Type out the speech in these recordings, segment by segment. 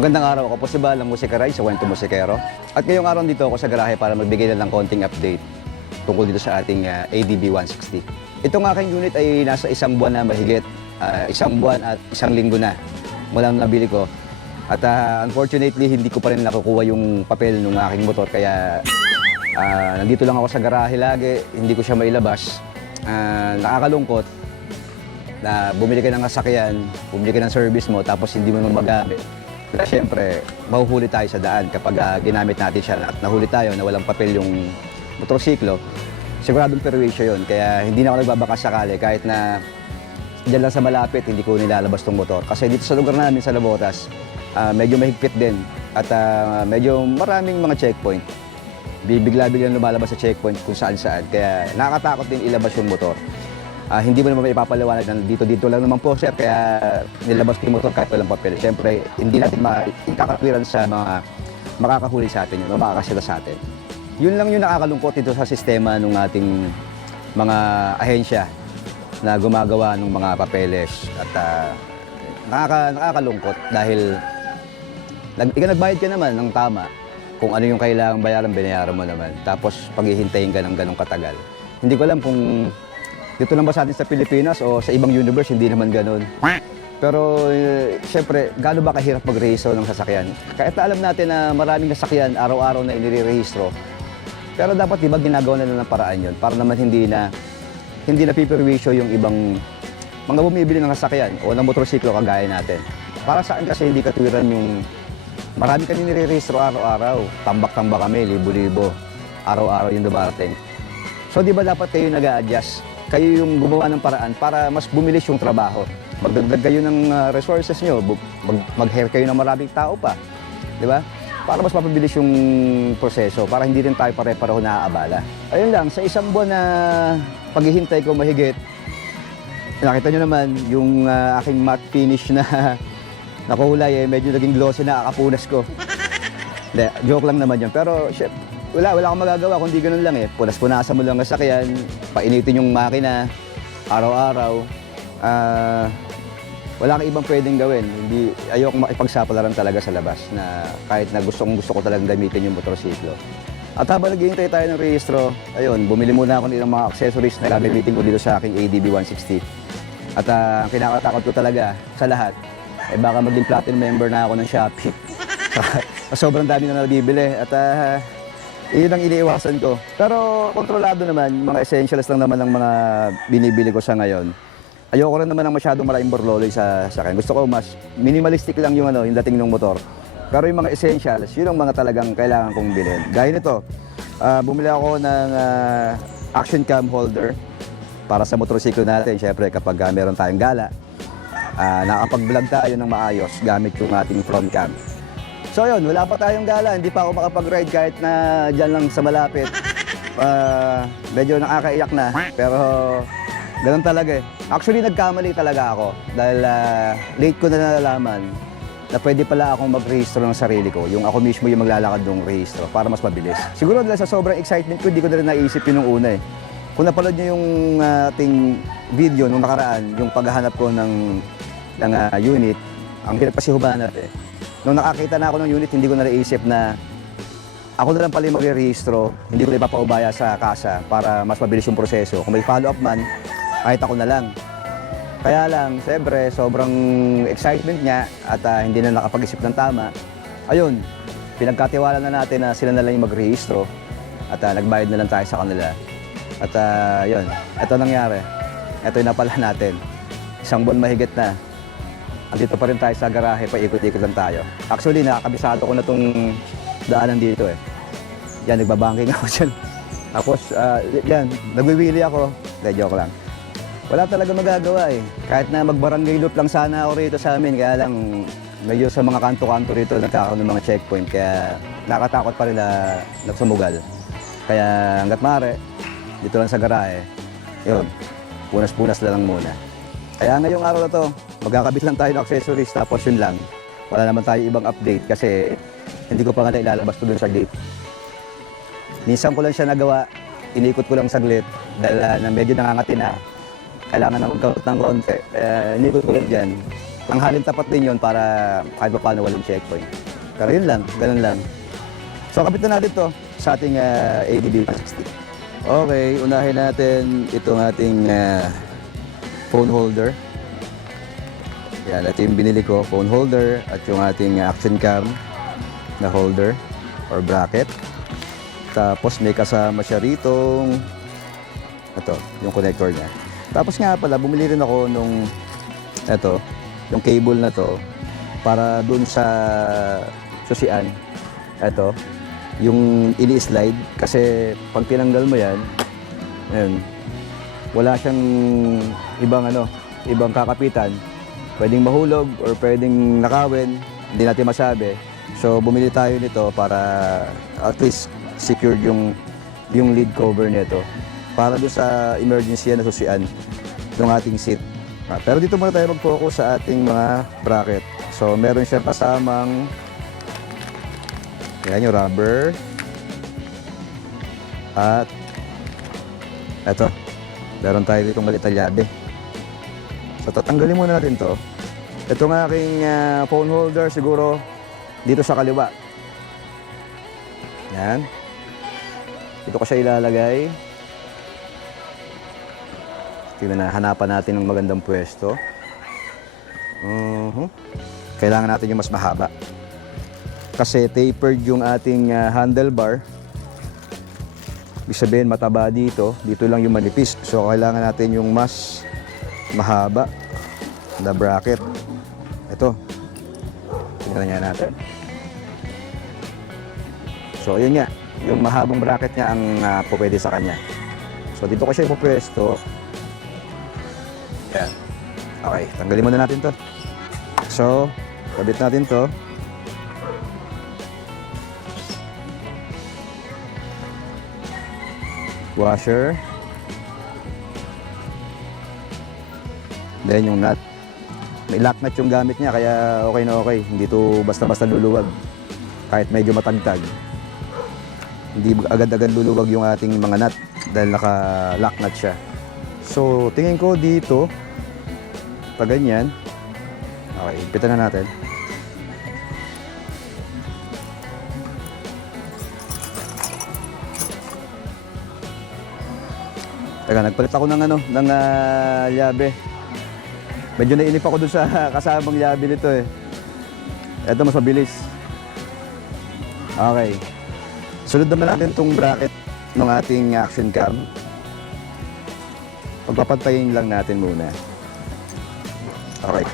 Magandang araw, ako po si Bal, ang Musikaray sa Kwento Musikero. At ngayong araw dito ako sa garahe para magbigay na ng konting update tungkol dito sa ating ADB 160. Itong aking unit ay nasa isang buwan na mahigit, isang buwan at isang linggo na mula nung nabili ko. At unfortunately, hindi ko pa rin nakukuha yung papel ng aking motor, kaya nandito lang ako sa garahe lagi, hindi ko siya mailabas. Nakakalungkot na bumili ka ng sasakyan, bumili ka ng service mo, tapos hindi mo nang magamit. Kaya siyempre, mahuhuli tayo sa daan kapag ginamit natin siya at nahuli tayo na walang papel yung motorsiklo. Siguradong perwisyo yun, kaya hindi na ako nagbabakas sakali kahit na dyan lang sa malapit, hindi ko nilalabas tong motor. Kasi dito sa lugar namin sa Labotas, medyo mahigpit din at medyo maraming mga checkpoint. Bibigla-biglang lumalabas sa checkpoint kung saan-saan, kaya nakakatakot din ilabas yung motor. Hindi mo naman maipapaliwanag na dito lang naman po, sir, kaya nilabas ko yung motor kahit walang papel. Siyempre, hindi natin ikakatwiran sa mga makakahuli sa atin, yun, o makakasila sa atin. Yun lang yung nakakalungkot dito sa sistema ng ating mga ahensya na gumagawa ng mga papeles. At nakakalungkot dahil nagbayad ka naman ng tama kung ano yung kailangang bayaran, binayaran mo naman. Tapos paghihintayin ka ng ganong katagal. Hindi ko alam kung dito lang ba sa atin sa Pilipinas o sa ibang universe, hindi naman ganun. Pero siyempre, gaano ba kahirap mag-rehistro ng sasakyan? Kahit na alam natin na maraming sasakyan araw-araw na inire-rehistro, pero dapat diba ginagawa na ng paraan yun para naman hindi na piperwisyo yung ibang mga bumibili ng sasakyan o ng motorsiklo kagaya natin. Para saan kasi hindi katwiran yung marami kami nire-rehistro araw-araw. Tambak-tambak kami, libo-libo. Araw-araw yung dumarating. So di ba dapat kayo nag-a-adjust? Kayo yung gumawa ng paraan para mas bumilis yung trabaho. Magdagdag kayo ng resources nyo, mag-hire kayo ng maraming tao pa. Di ba? Para mas mapabilis yung proseso, para hindi rin tayo pare-pareho naaabala. Ayun lang, sa isang buwan na paghihintay ko mahigit, nakita nyo naman yung aking matte finish na nakulay, medyo naging glossy na akapunas ko. Hindi, joke lang naman yun. Pero wala akong magagawa kundi ganun lang eh. Punas-punasan mo lang ang sasakyan, painitin yung makina, araw-araw. Wala kang ibang pwedeng gawin. Ayoko makipagsapalaran talaga sa labas na kahit na gusto ko talagang gamitin yung motorsiklo. At habang naghihintay tayo ng rehistro, ayun, bumili muna ako ng mga accessories na gagamitin ko dito sa aking ADB 160. At ang kinakatakot ko talaga sa lahat, baka maging platinum member na ako ng Shopee. Sobrang dami na nabibili at yun ang iniiwasan ko. Pero kontrolado naman, mga essentials lang naman ang mga binibili ko sa ngayon. Ayoko rin naman ng masyadong maraming borloloy sa akin. Gusto ko mas minimalistic lang yung dating ng motor. Pero yung mga essentials, yun ang mga talagang kailangan kong bilhin. Gaya nito, bumili ako ng action cam holder para sa motorsiklo natin. Siyempre kapag meron tayong gala, nakapag-vlog tayo ng maayos gamit yung ating front cam. So yun, wala pa tayong gala, hindi pa ako makapag-ride kahit na dyan lang sa malapit. Medyo nakakaiyak na, pero ganun talaga eh. Actually, nagkamali talaga ako dahil late ko na nalalaman na pwede pala akong mag-rehistro ng sarili ko. Yung ako mismo yung maglalakad ng rehistro para mas mabilis. Siguro dahil sa sobrang excitement ko, hindi ko na rin naisip yun nung una eh. Kung napanood nyo yung ating video nung nakaraan, yung paghahanap ko ng unit, ang hirap kasi humanap eh. Nung nakakita na ako ng unit, hindi ko na naisip na ako na lang pala yung mag-rehistro, hindi ko na ipapaubaya sa kasa para mas mabilis yung proseso. Kung may follow-up man, kahit ako na lang. Kaya lang, siyempre, sobrang excitement niya at hindi na nakapag-isip ng tama. Ayun, pinagkatiwala na natin na sila na lang yung mag-rehistro at nagbayad na lang tayo sa kanila. At yun, ito nangyari. Ito yung napala natin. Isang buwan mahigit na. Andito pa rin tayo sa garahe, paikot-ikot lang tayo. Actually, nakakabisado ko na itong daanan dito eh. Yan, nagbabanking ako dyan. Tapos, yan, nagwiwili ako. Hindi, joke lang. Wala talaga magagawa eh. Kahit na magbarangay loop lang sana ako rito sa amin, kaya lang medyo sa mga kanto-kanto rito nagkakaroon ng mga checkpoint, kaya nakatakot pa rin na nagsumugal. Kaya hanggat maaari, dito lang sa garahe, yun, punas-punas lang muna. Kaya ngayong araw na to, magkakabit lang tayo ng accessories, tapos yun lang. Wala naman tayo ibang update kasi hindi ko pa nga ilalabas to dun sa gate. Minsan ko lang siya nagawa, inikot ko lang saglit dahil na medyo nangangati na. Kailangan na magkakot ng konti. Inikot ko lang dyan. Tanghalin tapat din yun para kahit pa paano walang checkpoint. Pero yun lang, ganun lang. So kapit na natin to sa ating ADB 160. Okay, unahin natin itong ating phone holder. Yan, ito yung binili ko, phone holder at yung ating action cam na holder or bracket. Tapos may kasama siya ritong ito, yung connector niya. Tapos nga pala, bumili rin ako nung ito, yung cable na to para dun sa susian. Ito, yung ini-slide kasi pag tinanggal mo yan, ayun, wala siyang ibang kakapitan. Pwedeng mahulog or pwedeng nakawin, hindi natin masabi. So bumili tayo nito para at least secured yung lead cover nito para doon sa emergency na susian ng ating seat. Pero dito muna tayo mag-focus sa ating mga bracket. So meron siya kasamang yan yung rubber at eto, meron tayo ditong maliit na llabe. So tatanggalin muna natin to. Itong aking phone holder siguro dito sa kaliwa. Yan. Dito ko siya ilalagay. Tingnan na, hanapan natin ng magandang pwesto. Kailangan natin yung mas mahaba. Kasi tapered yung ating handlebar. Ibig sabihin mataba dito. Dito lang yung manipis. So kailangan natin yung mas mahaba na bracket. Ito. Tingnan niya natin. So yun nga. Yung mahabang bracket niya ang pwede sa kanya. So dito ko siya ipopwesto. Yan. Okay, tanggalin muna natin to. So, kabit natin to. Washer. Then yung nut. May lock nut yung gamit niya kaya okay na okay. Hindi to basta-basta luluwag. Kahit medyo matagtag. Hindi agad-agad luluwag yung ating mga nut dahil naka-lock nut siya. So, tingin ko dito, pag ganyan, okay, impitan na natin. Teka, nagpalit ako ng llabe. Medyo nainip ako dun sa kasamang llabe nito eh. Ito mas mabilis. Okay. Sunod naman natin itong bracket ng ating action cam. Pagpapantayin lang natin muna. Okay.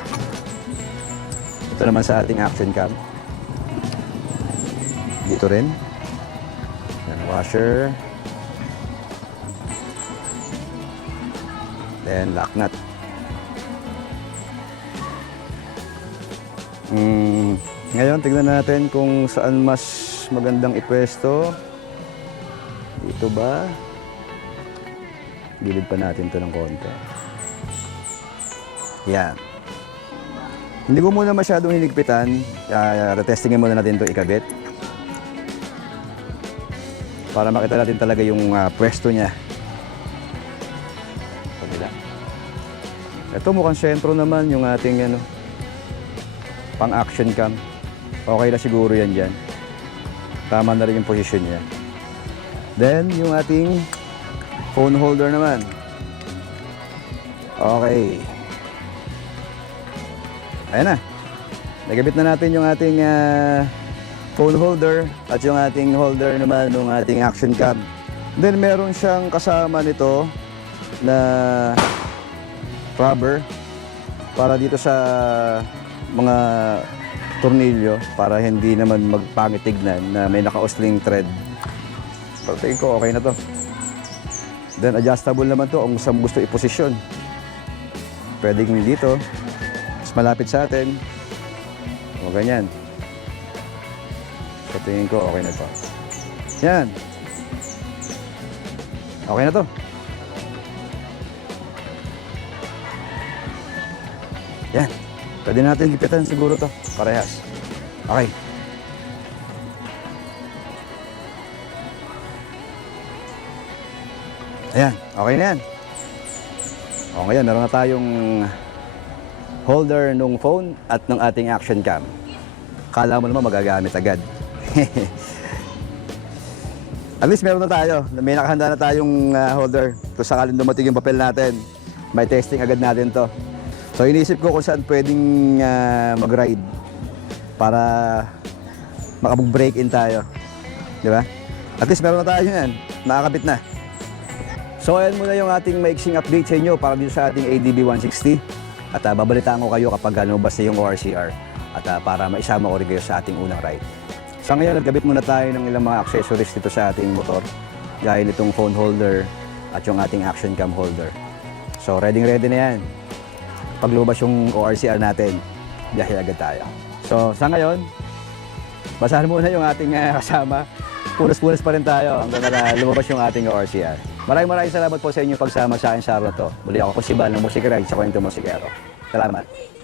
Ito naman sa ating action cam. Dito rin. Yan, washer. Then lock nut. Ngayon, tignan natin kung saan mas magandang ipwesto. Dito ba? Gilid pa natin to ng konti. Yan. Hindi ko muna masyadong hinigpitan. Retestingin muna natin to ikabit. Para makita natin talaga yung pwesto niya. Pagila. Ito mukhang sentro naman yung ating pang action cam. Okay na siguro yan dyan. Tama na rin yung position niya. Then yung ating phone holder naman. Okay. Ayan na. Nagabit na natin yung ating phone holder at yung ating holder naman ng ating action cam. Then meron siyang kasama nito na rubber para dito sa mga tornilyo para hindi naman magpangit tignan na may naka-osling thread. Pero tingin ko okay na to. Then adjustable naman to kung saan gusto i-posisyon. Pwedeng dito, mas malapit sa atin. O ganyan. So tingin ko okay na to. Yan. Okay na to. Yan. Pwede natin lipitan siguro to. Parehas. Okay. Ayan. Okay na yan. O ngayon, meron na tayong holder nung phone at ng ating action cam. Kala mo naman magagamit agad. At least meron na tayo. May nakahanda na tayong holder. Kung sakaling dumating yung papel natin, may testing agad natin to. So iniisip ko kung saan pwedeng mag-ride para makapag-break in tayo. Di ba? At least meron na tayo yan. Nakakabit na. So ayan muna yung ating maiksing update sa inyo para dito sa ating ADB 160. At babalitaan ko kayo kapag lumabas na yung ORCR. At para maisama ko rin kayo sa ating unang ride. Sa ngayon, nagkabit muna tayo ng ilang mga accessories dito sa ating motor. Gaya nitong phone holder at yung ating action cam holder. So ready na yan. Pag lumabas yung ORCR natin, biyahe agad tayo. So sa ngayon, basahan muna yung ating kasama. Punas-punas pa rin tayo hanggang na lumabas yung ating ORCR. Maraming salamat po sa inyong pagsama sa akin sa araw to. Muli ako po si Bal ng Music Ride sa Kwento Musikero. Salamat.